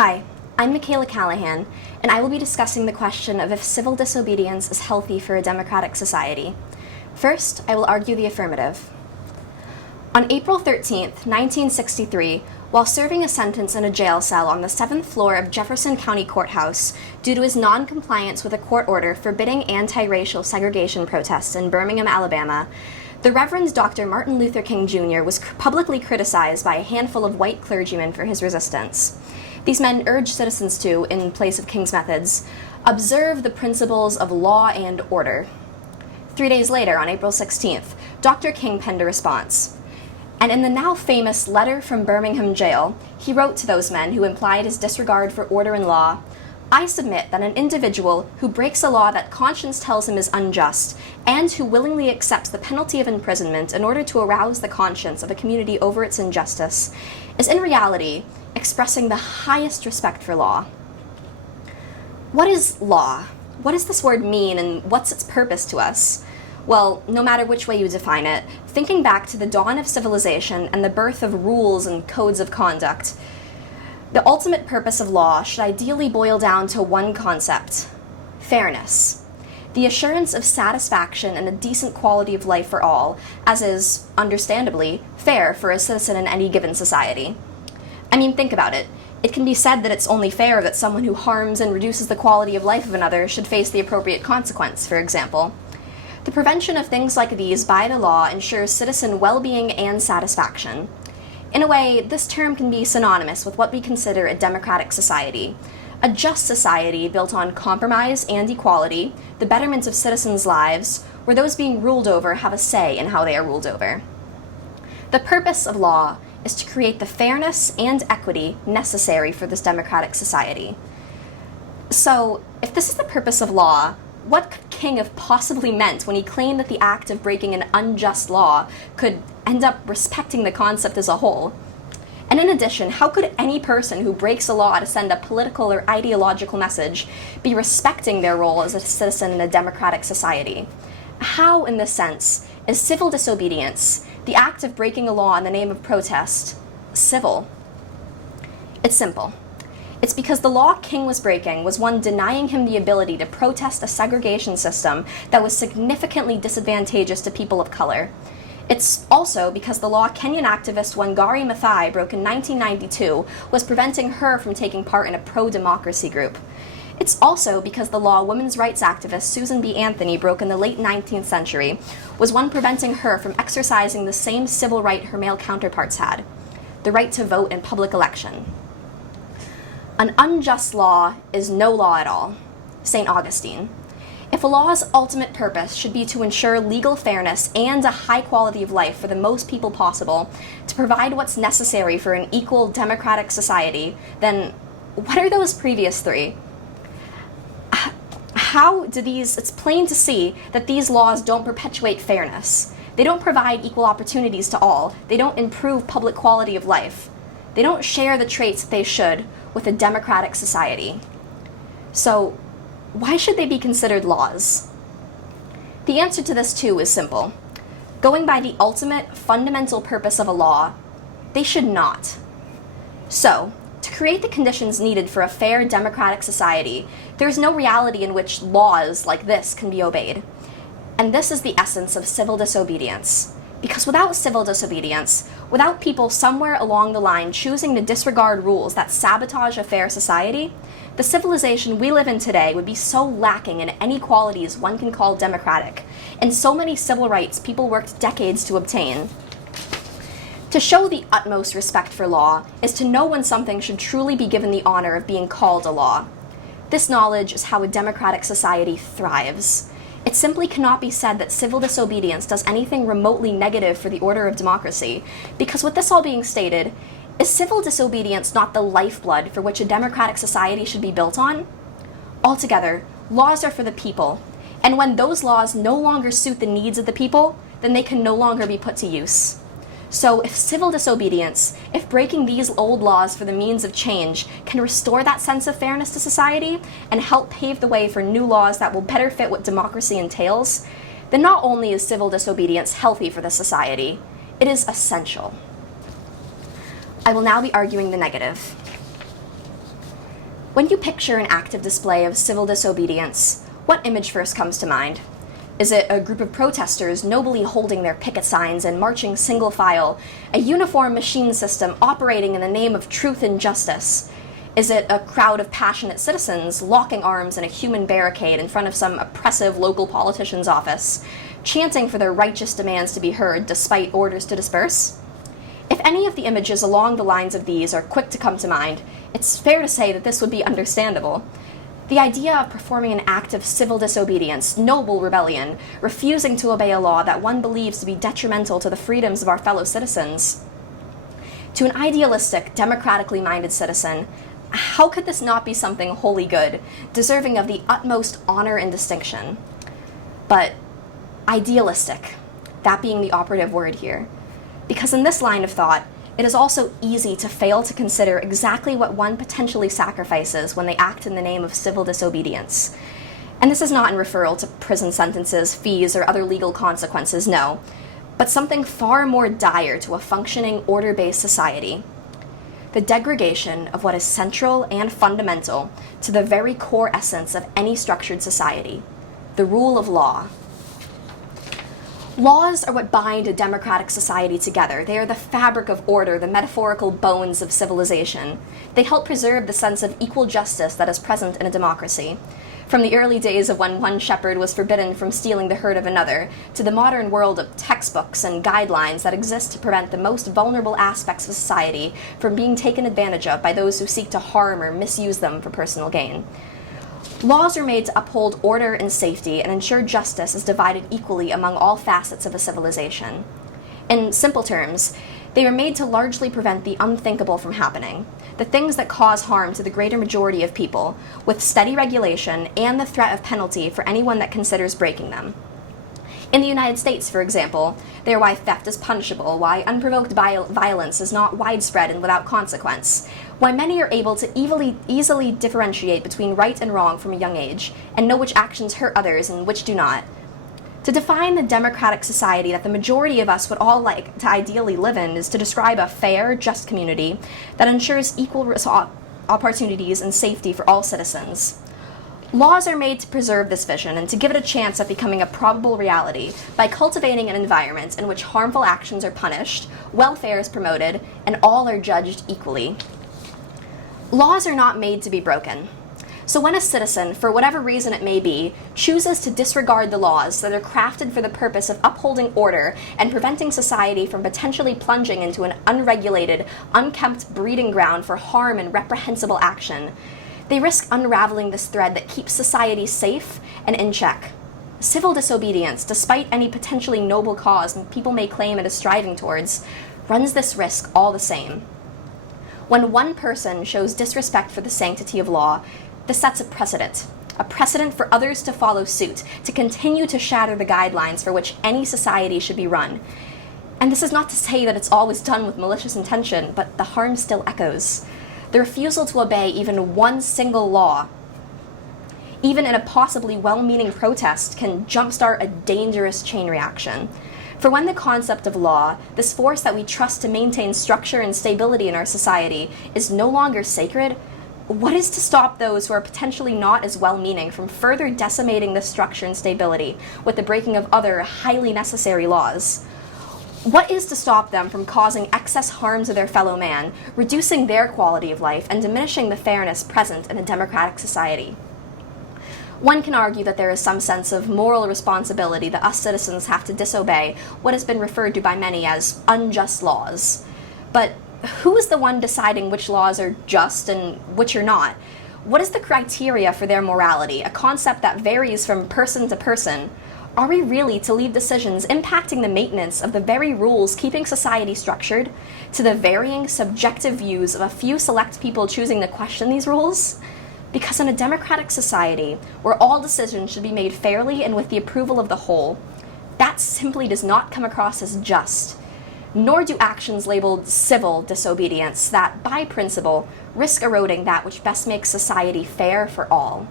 Hi, I'm Michaela Callahan, and I will be discussing the question of if civil disobedience is healthy for a democratic society. First, I will argue the affirmative. On April 13, 1963, while serving a sentence in a jail cell on the 7th floor of Jefferson County Courthouse due to his non-compliance with a court order forbidding anti-racial segregation protests in Birmingham, Alabama, the Reverend Dr. Martin Luther King Jr. was publicly criticized by a handful of white clergymen for his resistance. These men urged citizens to, in place of King's methods, observe the principles of law and order. 3 days later, on April 16th, Dr. King penned a response. And in the now famous Letter from Birmingham Jail, he wrote to those men who implied his disregard for order and law, "I submit that an individual who breaks a law that conscience tells him is unjust, and who willingly accepts the penalty of imprisonment in order to arouse the conscience of a community over its injustice, is in reality expressing the highest respect for law." What is law? What does this word mean, and what's its purpose to us? Well, no matter which way you define it, thinking back to the dawn of civilization and the birth of rules and codes of conduct, the ultimate purpose of law should ideally boil down to one concept: fairness. The assurance of satisfaction and a decent quality of life for all, as is, understandably, fair for a citizen in any given society. I mean, think about it. It can be said that it's only fair that someone who harms and reduces the quality of life of another should face the appropriate consequence, for example. The prevention of things like these by the law ensures citizen well-being and satisfaction. In a way, this term can be synonymous with what we consider a democratic society. A just society built on compromise and equality, the betterment of citizens' lives, where those being ruled over have a say in how they are ruled over. The purpose of law is to create the fairness and equity necessary for this democratic society. So, if this is the purpose of law, what could King have possibly meant when he claimed that the act of breaking an unjust law could end up respecting the concept as a whole? And in addition, how could any person who breaks a law to send a political or ideological message be respecting their role as a citizen in a democratic society? How, in this sense, is civil disobedience, the act of breaking a law in the name of protest, civil? It's simple. It's because the law King was breaking was one denying him the ability to protest a segregation system that was significantly disadvantageous to people of color. It's also because the law Kenyan activist Wangari Maathai broke in 1992 was preventing her from taking part in a pro-democracy group. It's also because the law women's rights activist Susan B. Anthony broke in the late 19th century was one preventing her from exercising the same civil right her male counterparts had, the right to vote in public election. An unjust law is no law at all. St. Augustine. If a law's ultimate purpose should be to ensure legal fairness and a high quality of life for the most people possible, to provide what's necessary for an equal democratic society, then what are those previous three? It's plain to see that these laws don't perpetuate fairness. They don't provide equal opportunities to all. They don't improve public quality of life. They don't share the traits that they should with a democratic society. So, why should they be considered laws? The answer to this, too, is simple. Going by the ultimate, fundamental purpose of a law, they should not. So, to create the conditions needed for a fair democratic society, there is no reality in which laws like this can be obeyed. And this is the essence of civil disobedience. Because without civil disobedience, without people somewhere along the line choosing to disregard rules that sabotage a fair society, the civilization we live in today would be so lacking in any qualities one can call democratic, and so many civil rights people worked decades to obtain. To show the utmost respect for law is to know when something should truly be given the honor of being called a law. This knowledge is how a democratic society thrives. It simply cannot be said that civil disobedience does anything remotely negative for the order of democracy, because with this all being stated, is civil disobedience not the lifeblood for which a democratic society should be built on? Altogether, laws are for the people, and when those laws no longer suit the needs of the people, then they can no longer be put to use. So if civil disobedience, if breaking these old laws for the means of change can restore that sense of fairness to society and help pave the way for new laws that will better fit what democracy entails, then not only is civil disobedience healthy for the society, it is essential. I will now be arguing the negative. When you picture an active display of civil disobedience, what image first comes to mind? Is it a group of protesters nobly holding their picket signs and marching single file, a uniform machine system operating in the name of truth and justice? Is it a crowd of passionate citizens locking arms in a human barricade in front of some oppressive local politician's office, chanting for their righteous demands to be heard despite orders to disperse? If any of the images along the lines of these are quick to come to mind, it's fair to say that this would be understandable. The idea of performing an act of civil disobedience, noble rebellion, refusing to obey a law that one believes to be detrimental to the freedoms of our fellow citizens. To an idealistic, democratically minded citizen, how could this not be something wholly good, deserving of the utmost honor and distinction? But idealistic, that being the operative word here. Because in this line of thought, it is also easy to fail to consider exactly what one potentially sacrifices when they act in the name of civil disobedience. And this is not in referral to prison sentences, fees, or other legal consequences, no, but something far more dire to a functioning, order-based society. The degradation of what is central and fundamental to the very core essence of any structured society, the rule of law. Laws are what bind a democratic society together. They are the fabric of order, the metaphorical bones of civilization. They help preserve the sense of equal justice that is present in a democracy. From the early days of when one shepherd was forbidden from stealing the herd of another, to the modern world of textbooks and guidelines that exist to prevent the most vulnerable aspects of society from being taken advantage of by those who seek to harm or misuse them for personal gain. Laws are made to uphold order and safety and ensure justice is divided equally among all facets of a civilization. In simple terms, they were made to largely prevent the unthinkable from happening, the things that cause harm to the greater majority of people, with steady regulation and the threat of penalty for anyone that considers breaking them. In the United States, for example, they are why theft is punishable, why unprovoked violence is not widespread and without consequence, why many are able to easily differentiate between right and wrong from a young age, and know which actions hurt others and which do not. To define the democratic society that the majority of us would all like to ideally live in is to describe a fair, just community that ensures equal opportunities and safety for all citizens. Laws are made to preserve this vision and to give it a chance at becoming a probable reality by cultivating an environment in which harmful actions are punished, welfare is promoted, and all are judged equally. Laws are not made to be broken. So when a citizen, for whatever reason it may be, chooses to disregard the laws that are crafted for the purpose of upholding order and preventing society from potentially plunging into an unregulated, unkempt breeding ground for harm and reprehensible action, they risk unraveling this thread that keeps society safe and in check. Civil disobedience, despite any potentially noble cause people may claim it is striving towards, runs this risk all the same. When one person shows disrespect for the sanctity of law, this sets a precedent for others to follow suit, to continue to shatter the guidelines for which any society should be run. And this is not to say that it's always done with malicious intention, but the harm still echoes. The refusal to obey even one single law, even in a possibly well-meaning protest, can jumpstart a dangerous chain reaction. For when the concept of law, this force that we trust to maintain structure and stability in our society, is no longer sacred, what is to stop those who are potentially not as well-meaning from further decimating this structure and stability with the breaking of other highly necessary laws? What is to stop them from causing excess harm to their fellow man, reducing their quality of life, and diminishing the fairness present in a democratic society? One can argue that there is some sense of moral responsibility that us citizens have to disobey what has been referred to by many as unjust laws. But who is the one deciding which laws are just and which are not? What is the criteria for their morality, a concept that varies from person to person? Are we really to leave decisions impacting the maintenance of the very rules keeping society structured to the varying subjective views of a few select people choosing to question these rules? Because in a democratic society, where all decisions should be made fairly and with the approval of the whole, that simply does not come across as just. Nor do actions labeled civil disobedience that, by principle, risk eroding that which best makes society fair for all.